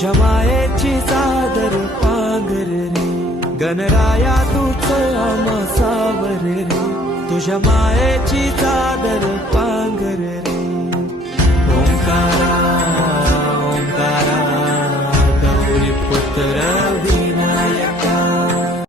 तुझ्या मायेची चादर पांघर रे, गणराया तूच आम्हा सावर रे, तुझ्या मायेची चादर पांघर रे. ओंकारा ओंकारा गौरी पुत्र